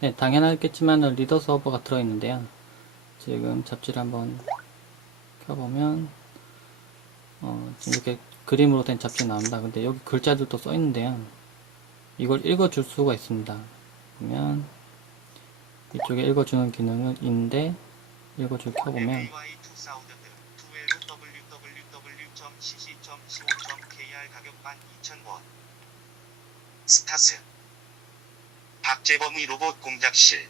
네, 당연하겠지만 리더 서버가 들어있는데요. 지금 잡지를 한번 켜보면 어, 이렇게 그림으로 된 잡지 나옵니다. 근데 여기 글자들도 써 있는데요. 이걸 읽어줄 수가 있습니다. 그러면 이쪽에 읽어주는 기능은 있는데 읽어줄 켜보면 www.cc.co.kr 가격 12,000원 스타스 박재범의 로봇 공작실.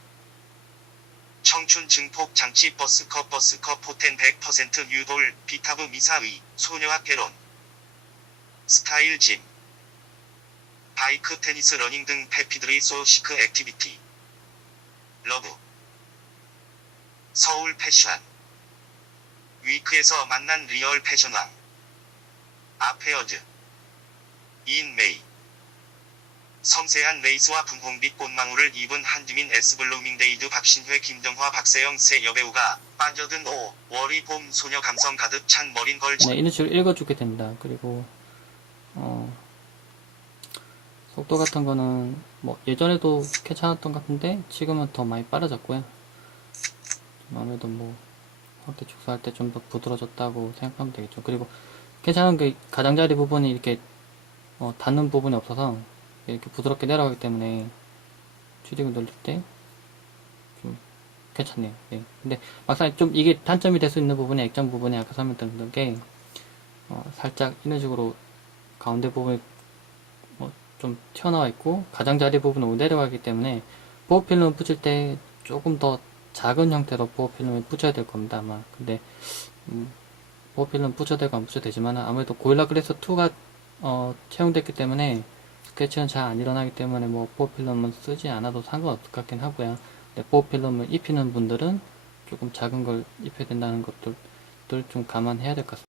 청춘 증폭 장치 버스컵 버스컵 호텐 100% 유돌 비타브 미사의 소녀와 개론. 스타일 짐. 바이크 테니스 러닝 등 패피드의 소시크 액티비티. 러브. 서울 패션. 위크에서 만난 리얼 패션왕. 아페어즈. 인메이 섬세한 레이스와 분홍빛 꽃망울을 입은 한지민 에스블루밍데이드 박신회 김정화 박세영 세 여배우가 빠져든 5월이 봄 소녀 감성 가득 찬 머린 걸 네, 이런 식으로 읽어주게 됩니다. 그리고 어, 속도 같은 거는 뭐 예전에도 괜찮았던 것 같은데 지금은 더 많이 빠르졌고요. 좀 아무래도 뭐 확대 축소할 때 좀 더 부드러졌다고 생각하면 되겠죠. 그리고 괜찮은 게 가장자리 부분이 이렇게 어, 닿는 부분이 없어서 이렇게 부드럽게 내려가기 때문에 출입을 돌릴 때 좀 괜찮네요. 네. 근데 막상 좀 이게 단점이 될 수 있는 부분이 액정 부분이 아까 설명드렸던 게 어, 살짝 이런 식으로 가운데 부분이 뭐 좀 튀어나와 있고 가장자리 부분으로 내려가기 때문에 보호 필름 붙일 때 조금 더 작은 형태로 보호 필름을 붙여야 될 겁니다 아마 근데 음, 보호 필름 붙여도 되고 안 붙여도 되지만 아무래도 고릴라 글래스 2가 어, 채용됐기 때문에 스케치는 잘 안 일어나기 때문에 뭐 보호 필름은 쓰지 않아도 상관없을 것 같긴 하고요. 근데 보호 필름을 입히는 분들은 조금 작은 걸 입혀야 된다는 것들 좀 감안해야 될 것 같습니다